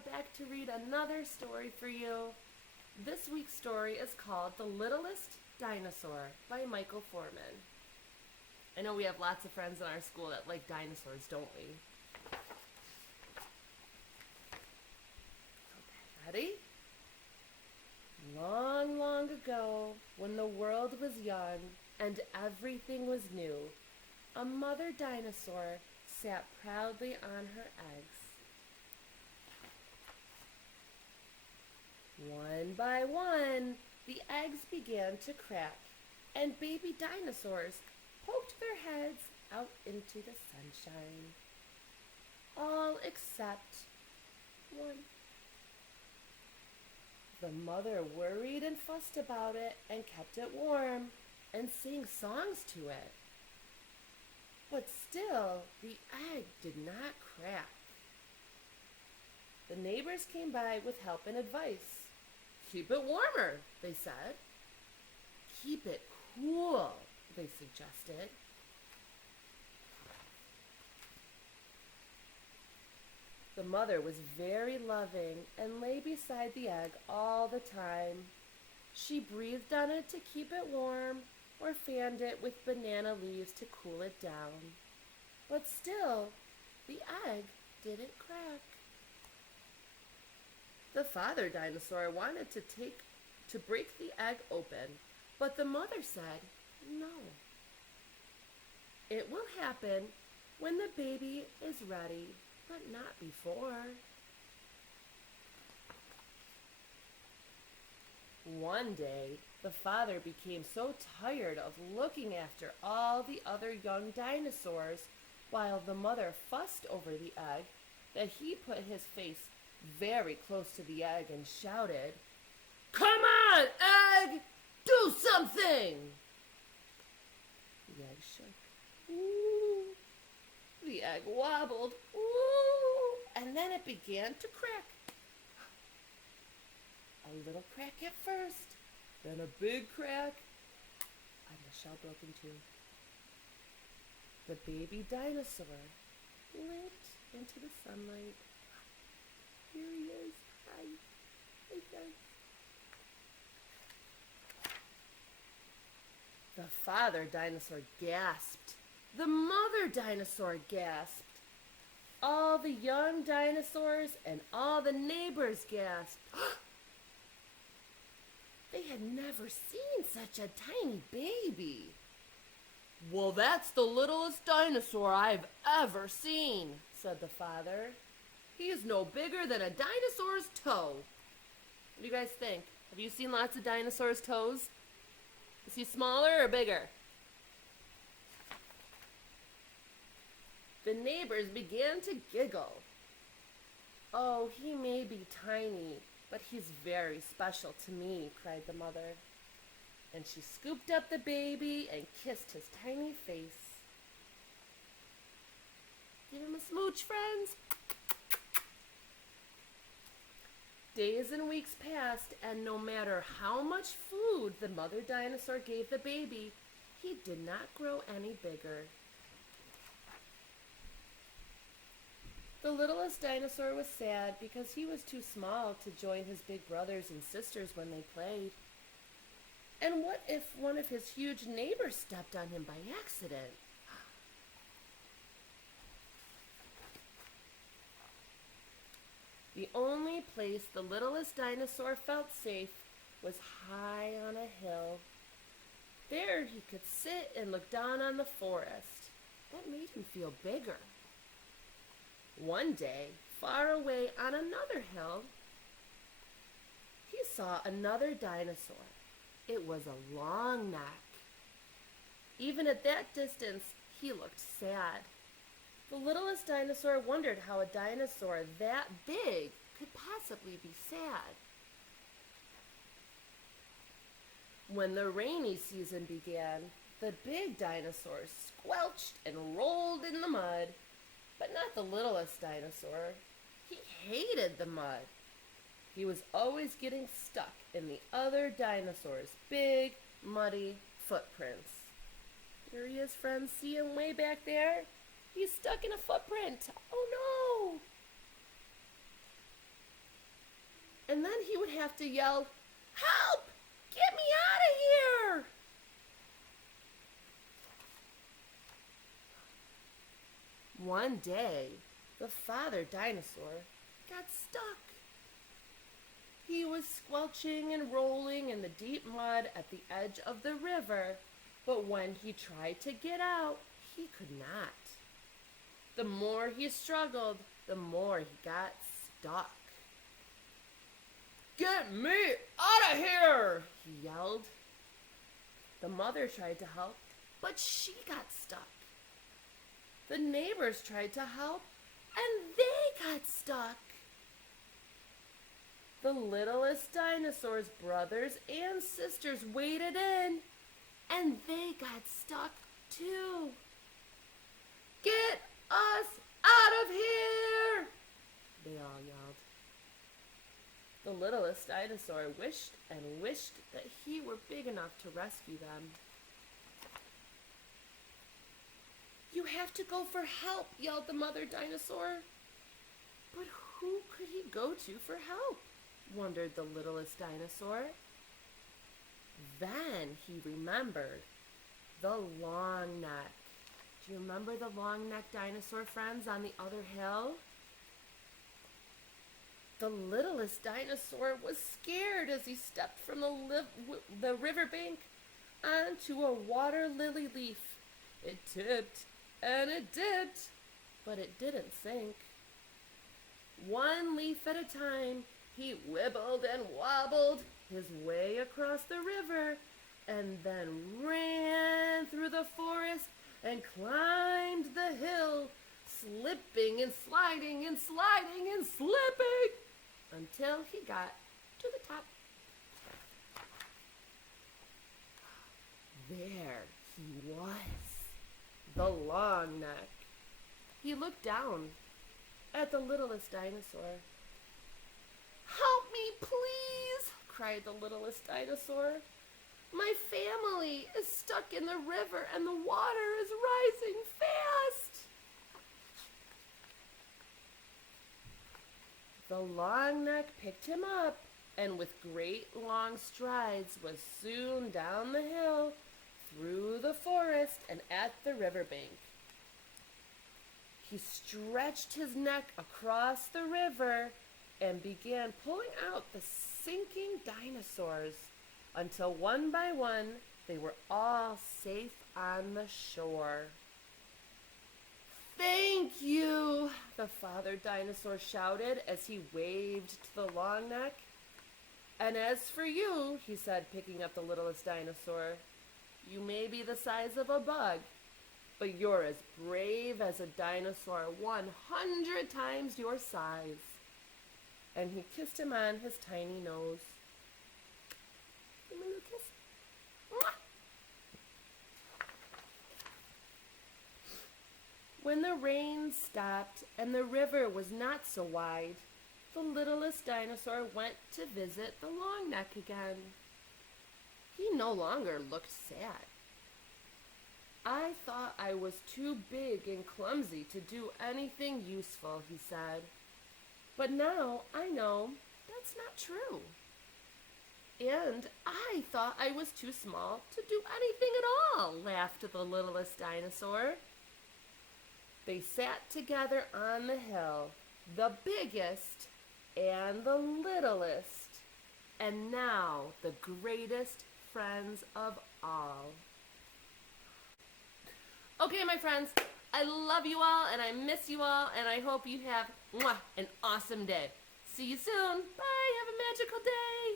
Daniela back to read another story for you. This week's story is called The Littlest Dinosaur by Michael Foreman. I know we have lots of friends in our school that like dinosaurs, don't we? Okay, ready? Long, long ago, when the world was young and everything was new, a mother dinosaur sat proudly on her eggs. One by one, the eggs began to crack, and baby dinosaurs poked their heads out into the sunshine. All except one. The mother worried and fussed about it and kept it warm and sang songs to it. But still, the egg did not crack. The neighbors came by with help and advice. Keep it warmer, they said. Keep it cool, they suggested. The mother was very loving and lay beside the egg all the time. She breathed on it to keep it warm or fanned it with banana leaves to cool it down. But still, the egg didn't crack. The father dinosaur wanted to break the egg open, but the mother said no. It will happen when the baby is ready, but not before. One day, the father became so tired of looking after all the other young dinosaurs while the mother fussed over the egg that he put his face very close to the egg and shouted, "Come on, egg! Do something!" The egg shook. Ooh. The egg wobbled. Ooh. And then it began to crack. A little crack at first, then a big crack, and the shell broke in two. The baby dinosaur blinked into the sunlight. Here he is. Hi. Hey, guys. The father dinosaur gasped. The mother dinosaur gasped. All the young dinosaurs and all the neighbors gasped. They had never seen such a tiny baby. "Well, that's the littlest dinosaur I've ever seen," said the father. "He is no bigger than a dinosaur's toe." What do you guys think? Have you seen lots of dinosaurs' toes? Is he smaller or bigger? The neighbors began to giggle. "Oh, he may be tiny, but he's very special to me," cried the mother. And she scooped up the baby and kissed his tiny face. Give him a smooch, friends. Days and weeks passed, and no matter how much food the mother dinosaur gave the baby, he did not grow any bigger. The littlest dinosaur was sad because he was too small to join his big brothers and sisters when they played. And what if one of his huge neighbors stepped on him by accident? The only place the littlest dinosaur felt safe was high on a hill. There he could sit and look down on the forest. That made him feel bigger. One day, far away on another hill, he saw another dinosaur. It was a long neck. Even at that distance, he looked sad. The littlest dinosaur wondered how a dinosaur that big could possibly be sad. When the rainy season began, the big dinosaur squelched and rolled in the mud, but not the littlest dinosaur. He hated the mud. He was always getting stuck in the other dinosaurs' big, muddy footprints. There he is, friends. See him way back there? He's stuck in a footprint. Oh no! And then he would have to yell, "Help! Get me out of here!" One day, the father dinosaur got stuck. He was squelching and rolling in the deep mud at the edge of the river, but when he tried to get out, he could not. The more he struggled, the more he got stuck. "Get me out of here!" he yelled. The mother tried to help, but she got stuck. The neighbors tried to help, and they got stuck. The littlest dinosaur's brothers and sisters waded in, and they got stuck too. "Get us out of here!" they all yelled. The littlest dinosaur wished and wished that he were big enough to rescue them. "You have to go for help," yelled the mother dinosaur. But who could he go to for help? Wondered the littlest dinosaur. Then he remembered the long neck. Do you remember the long neck dinosaur, friends, on the other hill? The littlest dinosaur was scared as he stepped from the riverbank onto a water lily leaf. It tipped and it dipped, but it didn't sink. One leaf at a time, he wibbled and wobbled his way across the river and then ran through the forest and climbed the hill, slipping and sliding and sliding and slipping until he got to the top. There he was, the long neck. He looked down at the littlest dinosaur. "Help me, please!" cried the littlest dinosaur. "My family is stuck in the river and the water is rising fast." The long neck picked him up and with great long strides was soon down the hill, through the forest, and at the riverbank. He stretched his neck across the river and began pulling out the sinking dinosaurs until one by one they were all safe on the shore. "Thank you," the father dinosaur shouted as he waved to the long neck. "And as for you," he said, picking up the littlest dinosaur, "you may be the size of a bug, but you're as brave as a dinosaur 100 times your size." And he kissed him on his tiny nose. Give me a little kiss. Mwah! When the rain stopped and the river was not so wide, the littlest dinosaur went to visit the long neck again. He no longer looked sad. "I thought I was too big and clumsy to do anything useful," he said. "But now I know that's not true. And I thought I was too small to do anything at all," laughed the littlest dinosaur. They sat together on the hill, the biggest and the littlest, and now the greatest friends of all. Okay, my friends, I love you all, and I miss you all, and I hope you have an awesome day. See you soon. Bye. Have a magical day.